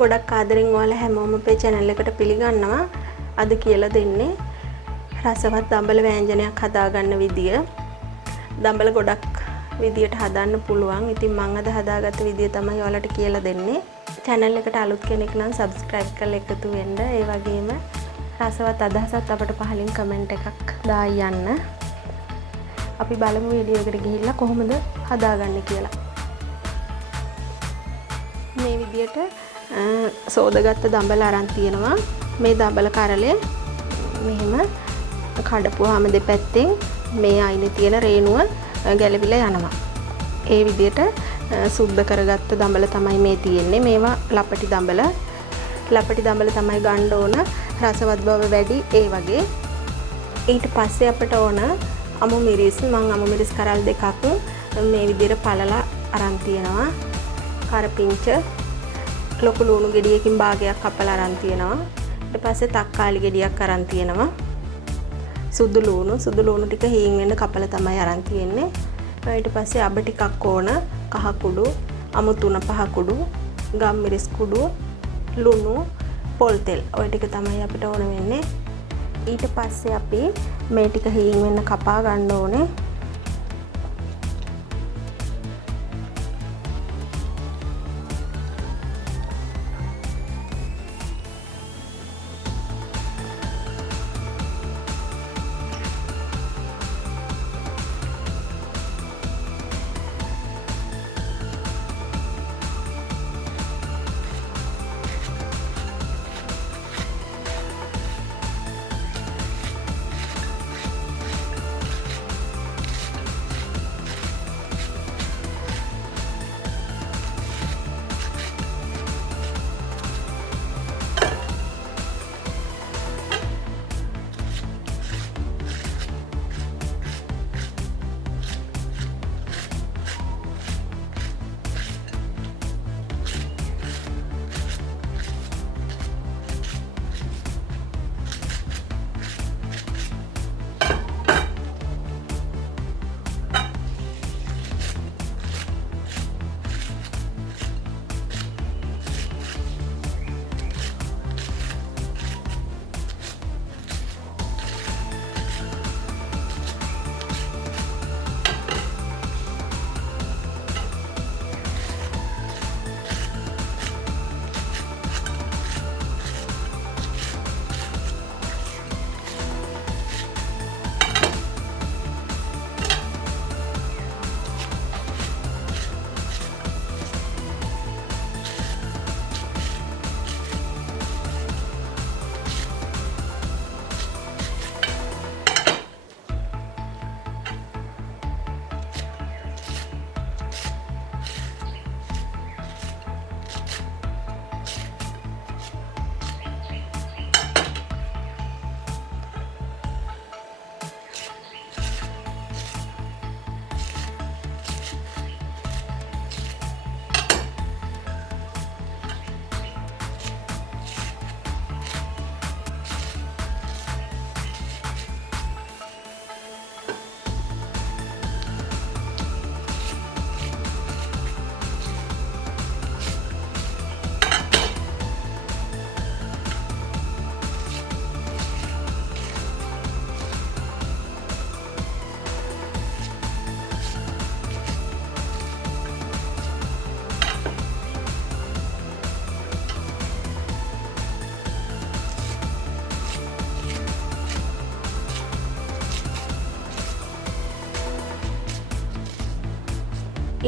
ගොඩක් ආදරෙන් ඔයාලා හැමෝම අපේ channel එකට පිළිගන්නවා. අද කියලා දෙන්නේ රසවත් දඹල වෑංජනයක් හදාගන්න විදිය. දඹල ගොඩක් විදියට හදන්න පුළුවන්. ඉතින් මම අද හදාගත්ත විදිය තමයි ඔයාලට කියලා දෙන්නේ. channel එකට අලුත් කෙනෙක් නම් subscribe කරලා එකතු වෙන්න. ඒ වගේම රසවත් අදහසක් අපට පහලින් comment එකක් දායි යන්න. අපි බලමු වීඩියෝ එකට ගිහිල්ලා කොහොමද හදාගන්නේ කියලා. මේ විදියට සෝදගත්ත දඹල අරන් තියෙනවා. මේ දඹල කරලේ මෙහෙම කඩපුවාම දෙපැත්තෙන් මේ අයිනේ තියෙන රේණුව ගැලවිලා යනවා. ඒ විදියට සුද්ධ කරගත්ත දඹල තමයි මේ තියෙන්නේ. මේවා ලපටි දඹල. ලපටි දඹල තමයි ගන්න ඕන. රසවත් බව වැඩි ඒ වගේ. ඊට පස්සේ අපිට ඕන අමු මිරිස්. මම අමු මිරිස් කරල් දෙකක් මේ විදියට පළලා අරන් තියෙනවා. කරපිංච ලොකු ලුණු ගෙඩියකින් භාගයක් කපලා අරන් තියෙනවා. ඊට පස්සේ තක්කාලි ගෙඩියක් අරන් තියෙනවා. සුදු ලුණු ටික හීන් වෙන්න කපලා තමයි අරන් තියෙන්නේ. ඊට පස්සේ අබ ටිකක් ඕන, කහ කුඩු, අමු තුන පහ කුඩු, ගම් මිරිස් කුඩු, ලුණු, පොල් තෙල්. ඔය ටික තමයි අපිට ඕන වෙන්නේ. ඊට පස්සේ අපි මේ ටික හීන් වෙන්න කපා ගන්න ඕනේ.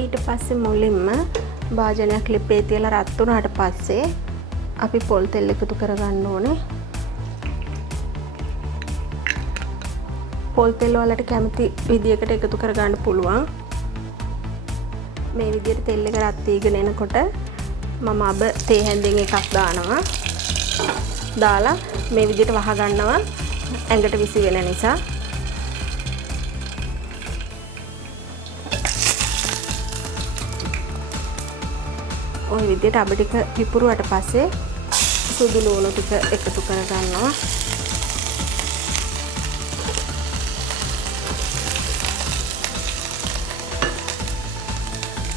ඊට පස්සේ මුලින්ම භාජනයක් ලිපේ තියලා රත් වුණාට පස්සේ අපි පොල් තෙල් එකතු කරගන්න ඕනේ. පොල් තෙල් වලට කැමති විදියකට එකතු කරගන්න පුළුවන්. මේ විදියට තෙල් එක රත් වීගෙන එනකොට මම අබ තේ හැන්දෙන් එකක් දානවා. දාලා මේ විදියට වහ ගන්නවා ඇඟට විසි වෙන නිසා. ඔය විදියට අබ ටික පිපුරුවට පස්සේ සුදු ලුණු ටික එකතු කරගන්නවා.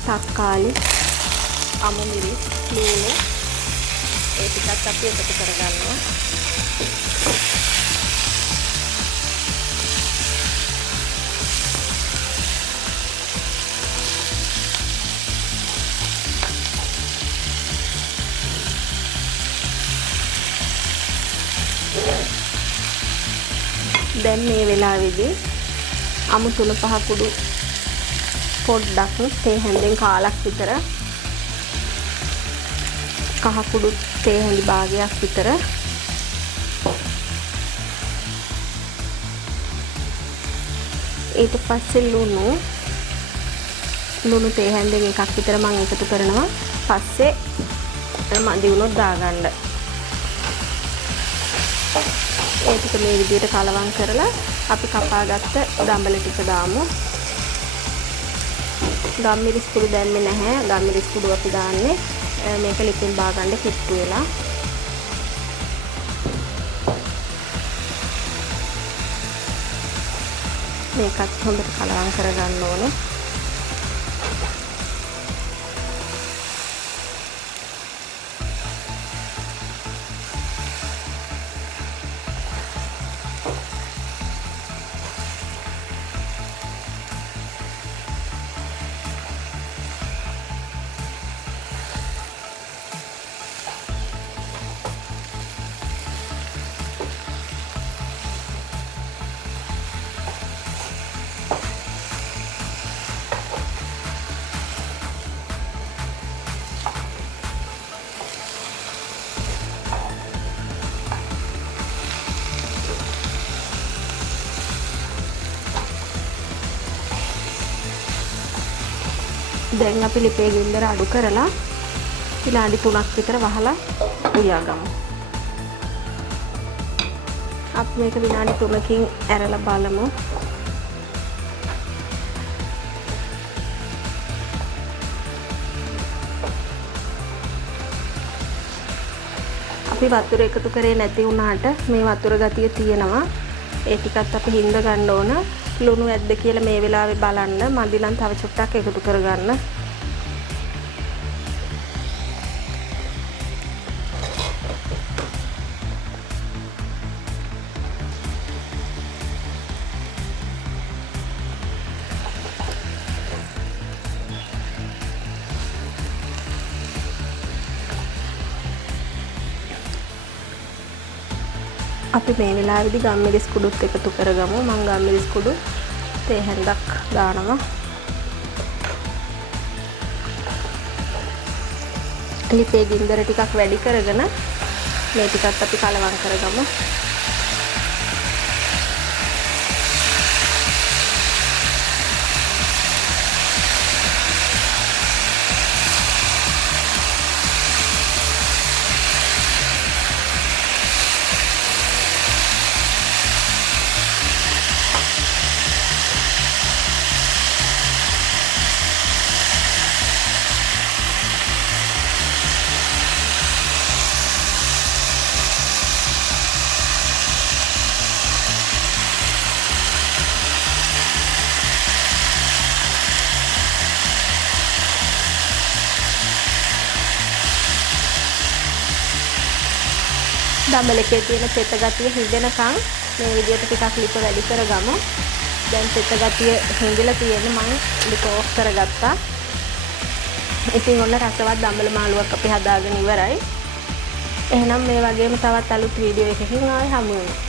තක්කාලි, අමු මිරිස්, ලුණු, ඒ ටිකත් අපි එකතු කරගන්නවා. දැන් මේ වෙලාවේදී අමු 3-5 කුඩු පොඩ්ඩක් තේ හැඳෙන් කාලක් විතර කහ කුඩු තේ හැඳි භාගයක් විතර ඊට පස්සේ ලුණු තේ හැඳෙන් එකක් විතර මම එකතු කරනවා. පස්සේ මදි වුණොත් දාගන්න. ඒ ටික මේ විදිහට කලවම් කරලා අපි කපාගත්ත දඹල ටික දාමු. ගම්මිරිස් කුඩු දැම්මේ නැහැ. ගම්මිරිස් කුඩු අපි දාන්නේ මේක ලිපින් බාගන්න කිට්ටු වෙලා. මේකත් හොඳට කලවම් කරගන්න ඕනේ. දැන් අපි ලිපේ ගින්දර අඩු කරලා විනාඩි 3ක් විතර වහලා උයාගමු. අපි මේක විනාඩි 3කින් ඇරලා බලමු. අපි වතුර එකතු කරේ නැති වුණාට මේ වතුර ගතිය තියෙනවා. ඒ ටිකත් අපි හිඳ ගන්න ඕන. ලුණු ඇද්ද කියලා මේ වෙලාවේ බලන්න. මදි නම් තව චුට්ටක් එකතු කරගන්න. අපි මේ වෙලාවේදී ගම්මිරිස් කුඩුත් එකතු කරගමු. මම ගම්මිරිස් කුඩු තේ හැන්දක් දානවා. ලිපේ ගින්දර ටිකක් වැඩි කරගෙන මේ ටිකත් අපි කලවම් කරගමු. දඹල එකේ තියෙන තෙත ගතිය හිඳෙනකන් මේ විදිහට ටිකක් ලිප වැඩි කරගමු. දැන් තෙත ගතිය හිඳිලා තියෙන්නේ මම ලිප ඕෆ් කරගත්තා. ඉතින් ඔන්න රසවත් දඹල මාළුවක් අපි හදාගෙන ඉවරයි. එහෙනම් මේ වගේම තවත් අලුත් වීඩියෝ එකකින් ආයෙ හමු වෙමු.